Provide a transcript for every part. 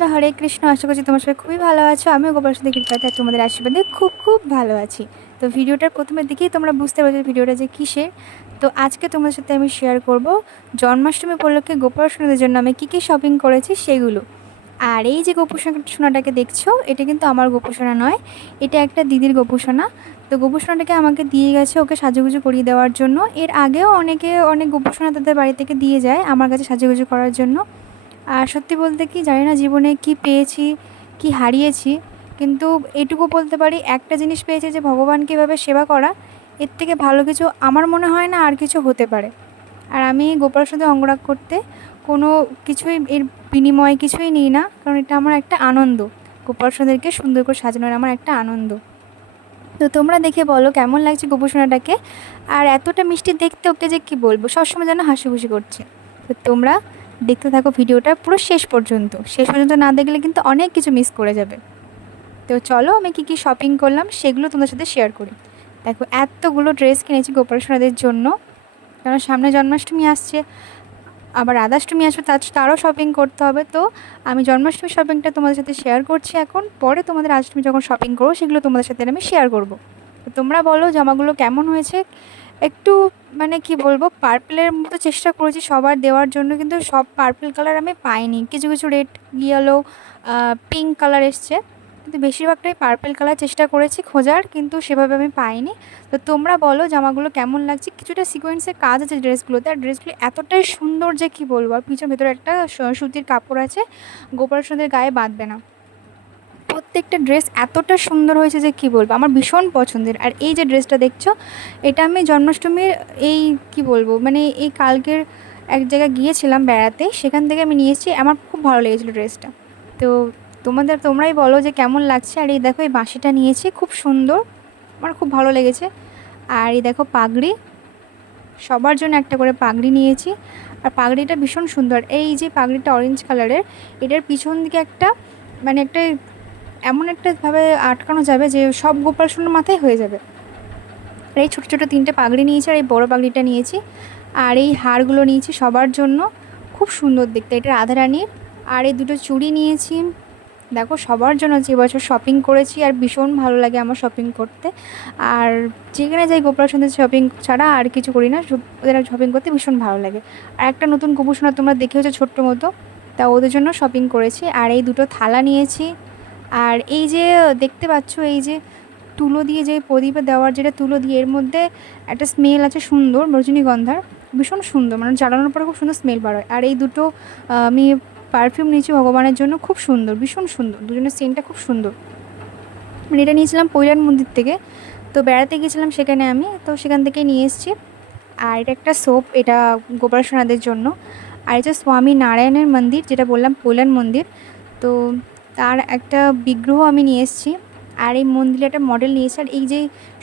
বন্ধুরা, হরে কৃষ্ণ। আশা করছি তোমার সবাই খুবই ভালো আছো। আমিও গোপাল সাথে কৃপা তোমাদের আশীর্বাদে খুব খুব ভালো আছি। তো ভিডিওটার প্রথমের দিকেই তোমরা বুঝতে পারছ ভিডিওটা যে কিসের। তো আজকে তোমাদের সাথে আমি শেয়ার করব জন্মাষ্টমী উপলক্ষে গোপাল সোনাদের জন্য আমি কী কী শপিং করেছি সেগুলো। আর এই যে গোপুসোনা সোনাটাকে দেখছ, এটা কিন্তু আমার গোপুসোনা নয়, এটা একটা দিদির গোপুসোনা তো গোপুসোনাটাকে আমাকে দিয়ে গেছে ওকে সাজুগুজু করিয়ে দেওয়ার জন্য। এর আগেও অনেকে অনেক গোপুসোনা তাদের বাড়ি থেকে দিয়ে যায় আমার কাছে সাজুগুজু করার জন্য। আর সত্যি বলতে কি, জানি না জীবনে কি পেয়েছি, কি হারিয়েছি, কিন্তু এটুকু বলতে পারি, একটা জিনিস পেয়েছি যে ভগবানকে এভাবে সেবা করা, এর থেকে ভালো কিছু আমার মনে হয় না আর কিছু হতে পারে। আর আমি গোপাল সাথে অঙ্গরাগ করতে কোনো কিছুই এর বিনিময়ে কিছুই নিই না, কারণ এটা আমার একটা আনন্দ। গোপাল সোনাদেরকে সুন্দর করে সাজানোর আমার একটা আনন্দ। তো তোমরা দেখে বলো কেমন লাগছে গোপসোনাটাকে আর এতটা মিষ্টি দেখতে ওকে যে কী বলব, সবসময় যেন হাসি খুশি করছে। তো তোমরা দেখতে থাকো ভিডিওটা পুরো শেষ পর্যন্ত। শেষ পর্যন্ত না দেখলে কিন্তু অনেক কিছু মিস করে যাবে। তো চলো আমি কী কী শপিং করলাম সেগুলো তোমাদের সাথে শেয়ার করি। দেখো, এতগুলো ড্রেস কিনেছি গোপাল সোনাদের জন্য। কারণ সামনে জন্মাষ্টমী আসছে, আবার রাধাষ্টমী আসবে, তার তারও শপিং করতে হবে। তো আমি জন্মাষ্টমী শপিংটা তোমাদের সাথে শেয়ার করছি এখন। পরে তোমাদের অষ্টমী যখন শপিং করব, সেগুলো তোমাদের সাথে আমি শেয়ার করব। তোমরা বলো, জামাগুলো কেমন হয়েছে? একটু মানে কি বলব পার্পেলের মতো চেষ্টা করেছি সবার দেওয়ার জন্য, কিন্তু সব পার্পেল কালার আমি পাইনি। কিছু কিছু রেড ইয়েলো পিঙ্ক কালার এসছে। কিন্তু বেশিরভাগটাই পার্পেল কালার চেষ্টা করেছি খোঁজার, কিন্তু সেভাবে আমি পাইনি। তো তোমরা বলো জামাগুলো কেমন লাগছে? কিছুটা সিকোয়েন্সের কাজ আছে ড্রেসগুলোতে আর ড্রেসগুলো এতটাই সুন্দর যে কী বলব, আর পিছন ভেতরে একটা সুতির কাপড় আছে, গোপাল সোনাদের গায়ে বাঁধবে না। প্রত্যেকটা ড্রেস এতটা সুন্দর হয়েছে যে কী বলব? আমার ভীষণ পছন্দের। আর এই যে ড্রেসটা দেখছ, এটা আমি জন্মাষ্টমীর এই কি বলব? মানে এই কালকের এক জায়গায় গিয়েছিলাম বেড়াতে, সেখান থেকে আমি নিয়েছি আমার খুব ভালো লেগেছিলো ড্রেসটা তো তোমাদের, তোমরাই বলো যে কেমন লাগছে। আর এই দেখো, এই বাঁশিটা নিয়েছি, খুব সুন্দর। আমার খুব ভালো লেগেছে। আর এই দেখো, পাগড়ি। সবার জন্য একটা করে পাগড়ি নিয়েছি। আর পাগড়িটা ভীষণ সুন্দর। এই যে পাগড়িটা অরেঞ্জ কালারের এটার পিছন দিকে একটা মানে একটা এমন একটা ভাবে আটকানো যাবে যে সব গোপাল সোনার মাথায় হয়ে যাবে। আর এই ছোটো ছোটো তিনটে পাগড়ি নিয়েছি আর এই বড়ো পাগড়িটা নিয়েছি। আর এই হারগুলো নিয়েছি সবার জন্য। খুব সুন্দর দেখতে। এটা রাধারানীর। আর এই দুটো চুড়ি নিয়েছি। দেখো, সবার জন্য যে বছর শপিং করেছি আর ভীষণ ভালো লাগে আমার শপিং করতে। আর যেখানে যাই গোপাল সন্ধ্যে শপিং ছাড়া আর কিছু করি না। ওদের শপিং করতে ভীষণ ভালো লাগে। আর একটা নতুন গোপুসোনা তোমরা দেখেওছো ছোট্ট মতো। তা ওদের জন্য শপিং করেছি। আর এই দুটো থালা নিয়েছি। আর এই যে, দেখতে পাচ্ছ, এই যে তুলো দিয়ে যে প্রদীপে দেওয়ার যেটা তুলো দিয়ে, এর মধ্যে একটা স্মেল আছে সুন্দর রজনীগন্ধার ভীষণ সুন্দর মানে জ্বালানোর পরে খুব সুন্দর স্মেল বার হয়। আর এই দুটো আমি পারফিউম নিয়েছি ভগবানের জন্য, খুব সুন্দর, ভীষণ সুন্দর। দুজনের সেন্টটা খুব সুন্দর। মানে এটা নিয়েছিলাম পৈলান মন্দির থেকে। তো বেড়াতে গিয়েছিলাম সেখানে আমি, তো সেখান থেকেই নিয়ে এসেছি। আর এটা একটা সোপ এটা গোপাল সোনাদের জন্য। আর এটা স্বামী নারায়ণের মন্দির, যেটা বললাম পৈলান মন্দির। তো তার একটা বিগ্রহ আমি নিয়ে এসেছি। আর এই মন্দিরে একটা মডেল নিয়েছি আর এই যে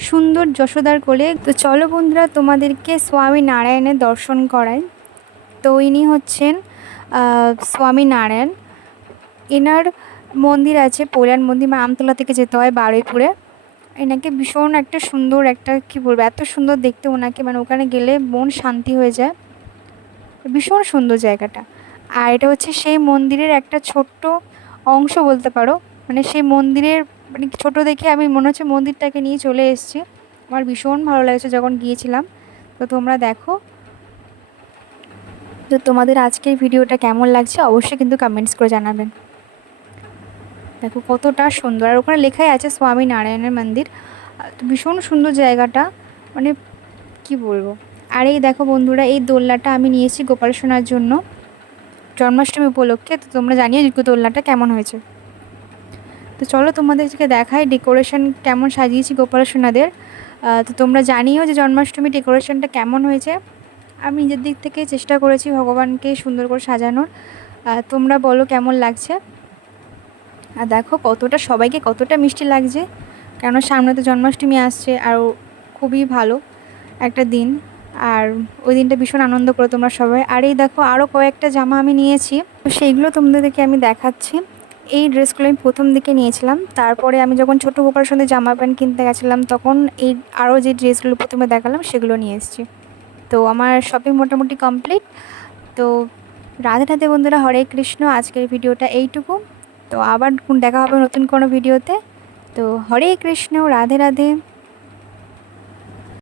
সুন্দর যশোদার কোলে, তো চলো বন্ধুরা তোমাদেরকে স্বামী নারায়ণের দর্শন করাই। তো ইনি হচ্ছেন স্বামী নারায়ণ। এনার মন্দির আছে, পোলান মন্দির মানে আমতলা থেকে যেতে হয় বারুইপুরে। এনাকে ভীষণ একটা সুন্দর একটা, কি বলব, এত সুন্দর দেখতে ওনাকে মানে ওখানে গেলে মন শান্তি হয়ে যায়। ভীষণ সুন্দর জায়গাটা। আর এটা হচ্ছে সেই মন্দিরের একটা ছোট্ট অংশ বলতে পারো। মানে সেই মন্দিরের মানে ছোটো দেখে আমি মনে হচ্ছে মন্দিরটাকে নিয়ে চলে এসেছি। আমার ভীষণ ভালো লাগছে যখন গিয়েছিলাম। তো তোমরা দেখো। তো তোমাদের আজকের ভিডিওটা কেমন লাগছে অবশ্যই কিন্তু কমেন্টস করে জানাবেন। দেখো কতটা সুন্দর। আর ওখানে লেখাই আছে স্বামী নারায়ণের মন্দির ভীষণ সুন্দর জায়গাটা। মানে কি বলব? আর এই দেখো বন্ধুরা, এই দোলনাটা আমি নিয়েছি গোপাল সোনার জন্য। জন্মাষ্টমী উপলক্ষে, তো তোমরা জানিয়ে দোলনাটা কেমন হয়েছে। তো চলো তোমাদেরকে দেখাই ডেকোরেশন কেমন সাজিয়েছি গোপাল সোনাদের তো তোমরা জানিও যে জন্মাষ্টমী ডেকোরেশনটা কেমন হয়েছে। আমি নিজের দিক থেকে চেষ্টা করেছি ভগবানকে সুন্দর করে সাজানোর। তোমরা বলো কেমন লাগছে। আর দেখো কতটা, সবাইকে কতটা মিষ্টি লাগছে। কেন সামনে তো জন্মাষ্টমী আসছে আর খুবই ভালো একটা দিন। আর ওই দিনটা ভীষণ আনন্দ করো তোমরা সবাই। আর এই দেখো আরও কয়েকটা জামা আমি নিয়েছি। তো সেইগুলো তোমাদেরকে আমি দেখাচ্ছি। এই ড্রেসগুলো আমি প্রথম দিকে নিয়েছিলাম। তারপরে আমি যখন ছোটো গোপাল সঙ্গে জামা প্যান্ট কিনতে গেছিলাম, তখন এই আরও যে ড্রেসগুলো প্রথমে দেখালাম, সেগুলো নিয়ে এসেছি। তো আমার শপিং মোটামুটি কমপ্লিট তো রাধে রাধে বন্ধুরা, হরে কৃষ্ণ। আজকের ভিডিওটা এইটুকু। তো আবার দেখা হবে নতুন কোনো ভিডিওতে। তো হরে কৃষ্ণ, রাধে রাধে।